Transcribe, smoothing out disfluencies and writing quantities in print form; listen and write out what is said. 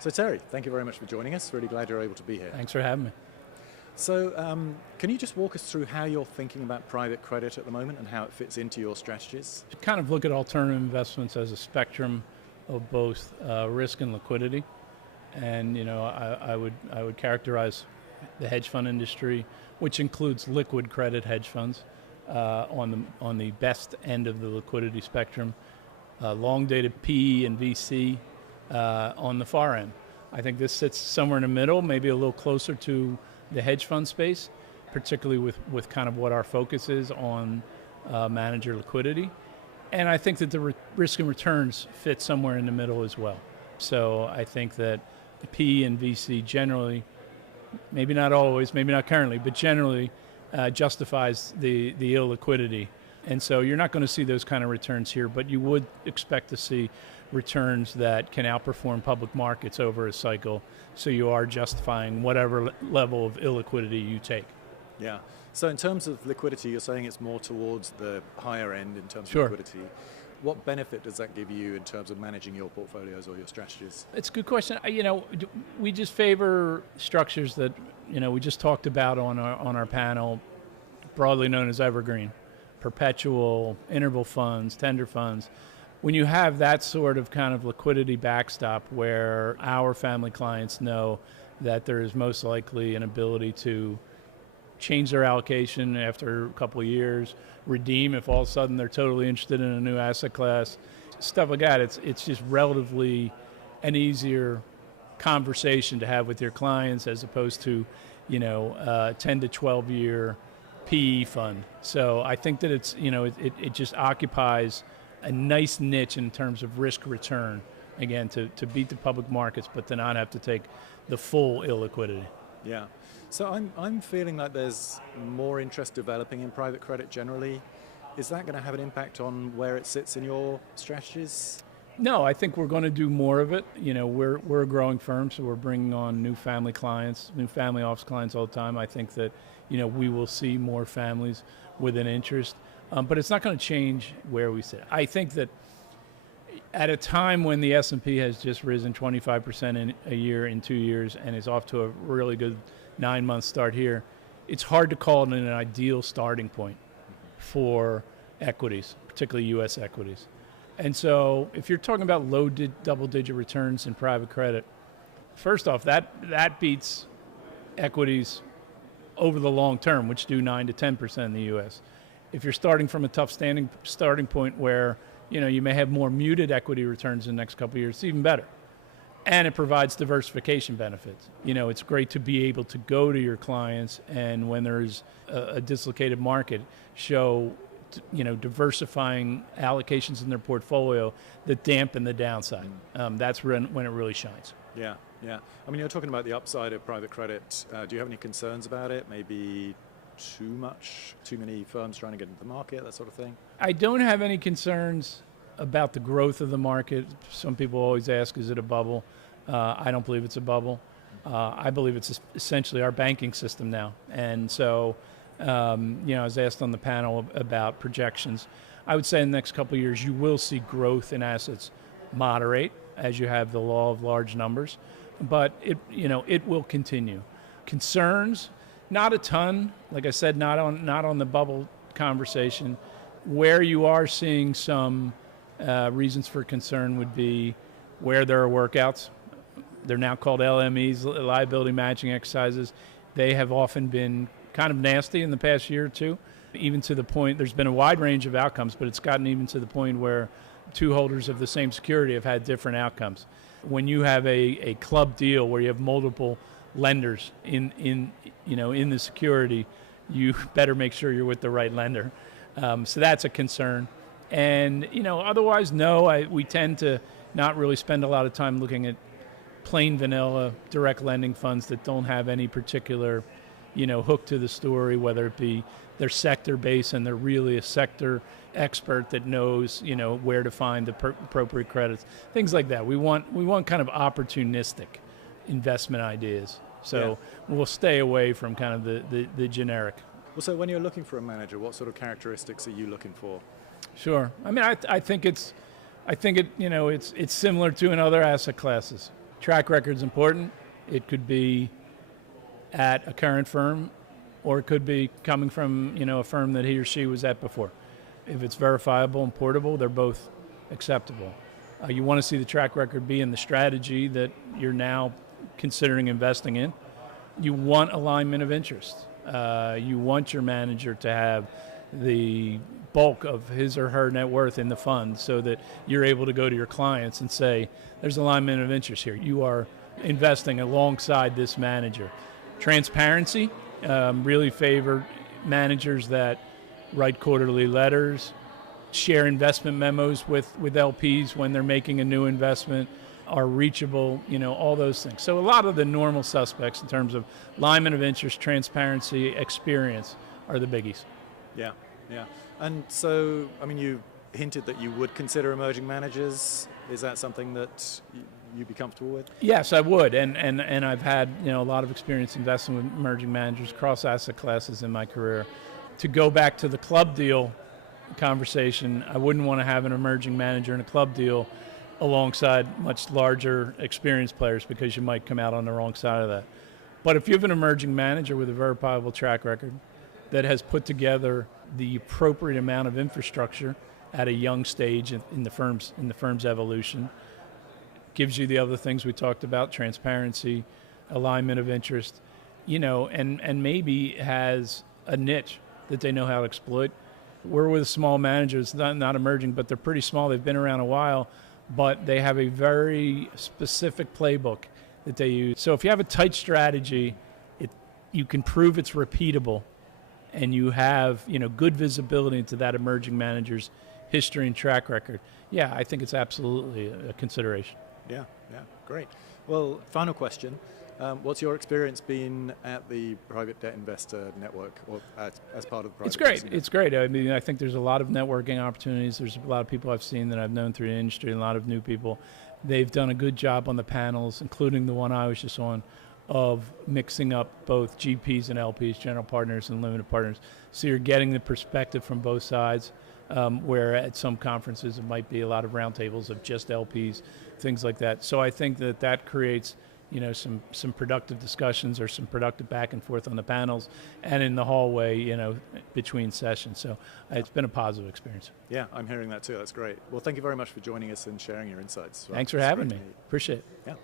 So Terry, thank you very much for joining us. Really glad you're able to be here. Thanks for having me. So can you just walk us through how you're thinking about private credit at the moment and how it fits into your strategies? Kind of look at alternative investments as a spectrum of both risk and liquidity. And I would characterize the hedge fund industry, which includes liquid credit hedge funds, on the best end of the liquidity spectrum. Long dated PE and VC on the far end. I think this sits somewhere in the middle, maybe a little closer to the hedge fund space, particularly with kind of what our focus is on manager liquidity. And I think that the risk and returns fit somewhere in the middle as well. So I think that the PE and VC generally, maybe not always, maybe not currently, but generally justifies the illiquidity. And so you're not going to see those kind of returns here, but you would expect to see returns that can outperform public markets over a cycle, so you are justifying whatever level of illiquidity you take. Yeah. So in terms of liquidity, you're saying it's more towards the higher end in terms of Sure. liquidity. What benefit does that give you in terms of managing your portfolios or your strategies? It's a good question. We just favor structures that we just talked about on our panel, broadly known as evergreen, perpetual, interval funds, tender funds. When you have that sort of kind of liquidity backstop where our family clients know that there is most likely an ability to change their allocation after a couple of years, redeem if all of a sudden they're totally interested in a new asset class, stuff like that, it's just relatively an easier conversation to have with your clients as opposed to 10 to 12 year PE fund. So I think that it just occupies a nice niche in terms of risk return, again, to beat the public markets, but to not have to take the full illiquidity. Yeah. So I'm feeling like there's more interest developing in private credit generally. Is that going to have an impact on where it sits in your strategies? No, I think we're going to do more of it. We're a growing firm, so we're bringing on new family clients, new family office clients all the time. I think that we will see more families with an interest, but it's not going to change where we sit. I think that at a time when the S&P has just risen 25% in a year in 2 years and is off to a really good 9-month start here, it's hard to call it an ideal starting point for equities, particularly U.S. equities. And so if you're talking about low double-digit returns in private credit, first off, that beats equities over the long term, which do 9 to 10% in the U.S. If you're starting from a tough starting point where you may have more muted equity returns in the next couple of years, it's even better. And it provides diversification benefits. It's great to be able to go to your clients and when there's a dislocated market, show diversifying allocations in their portfolio that dampen the downside. That's when it really shines. Yeah. I mean, you're talking about the upside of private credit. Do you have any concerns about it? Maybe too many firms trying to get into the market, that sort of thing? I don't have any concerns about the growth of the market. Some people always ask, is it a bubble? I don't believe it's a bubble. I believe it's essentially our banking system now. And so, I was asked on the panel about projections. I would say in the next couple of years, you will see growth in assets moderate as you have the law of large numbers, but it will continue. Concerns, not a ton. Like I said, not on the bubble conversation. Where you are seeing some reasons for concern would be where there are workouts. They're now called LMEs, liability matching exercises. They have often been kind of nasty in the past year or two, even to the point, there's been a wide range of outcomes, but it's gotten even to the point where two holders of the same security have had different outcomes. When you have a club deal where you have multiple lenders in the security, you better make sure you're with the right lender. So that's a concern. And, otherwise, no, we tend to not really spend a lot of time looking at plain vanilla direct lending funds that don't have any particular, hook to the story, whether it be they're sector based and they're really a sector expert that knows, where to find the appropriate credits, things like that. We want kind of opportunistic investment ideas. So we'll stay away from kind of the generic. Well, so when you're looking for a manager, what sort of characteristics are you looking for? Sure. I mean, I think it's similar to in other asset classes. Track record's important. It could be at a current firm, or it could be coming from a firm that he or she was at before. If it's verifiable and portable, they're both acceptable. You want to see the track record be in the strategy that you're now considering investing in. You want alignment of interest. You want your manager to have the bulk of his or her net worth in the fund so that you're able to go to your clients and say, there's alignment of interest here. You are investing alongside this manager. Transparency, really favor managers that write quarterly letters, share investment memos with LPs when they're making a new investment, are reachable, all those things. So a lot of the normal suspects in terms of alignment of interest, transparency, experience are the biggies. Yeah, yeah. And so, you hinted that you would consider emerging managers. Is that something that you'd be comfortable with? Yes, I would. And I've had, a lot of experience investing with emerging managers across asset classes in my career. To go back to the club deal conversation, I wouldn't want to have an emerging manager in a club deal alongside much larger experienced players because you might come out on the wrong side of that. But if you have an emerging manager with a verifiable track record that has put together the appropriate amount of infrastructure at a young stage in the firm's evolution, gives you the other things we talked about, transparency, alignment of interest, and maybe has a niche that they know how to exploit. We're with small managers, not emerging, but they're pretty small. They've been around a while, but they have a very specific playbook that they use. So if you have a tight strategy, you can prove it's repeatable, and you have good visibility into that emerging manager's history and track record. Yeah, I think it's absolutely a consideration. Yeah, great. Well, final question. What's your experience been at the Private Debt Investor Network, or as part of the Private Debt? It's great. I think there's a lot of networking opportunities. There's a lot of people I've seen that I've known through the industry, a lot of new people. They've done a good job on the panels, including the one I was just on, of mixing up both GPs and LPs, general partners and limited partners. So you're getting the perspective from both sides, where at some conferences it might be a lot of roundtables of just LPs, things like that. So I think that creates some productive discussions or some productive back and forth on the panels and in the hallway, between sessions. So it's been a positive experience. Yeah, I'm hearing that too. That's great. Well, thank you very much for joining us and sharing your insights. Thanks for having me. Appreciate it. Yeah.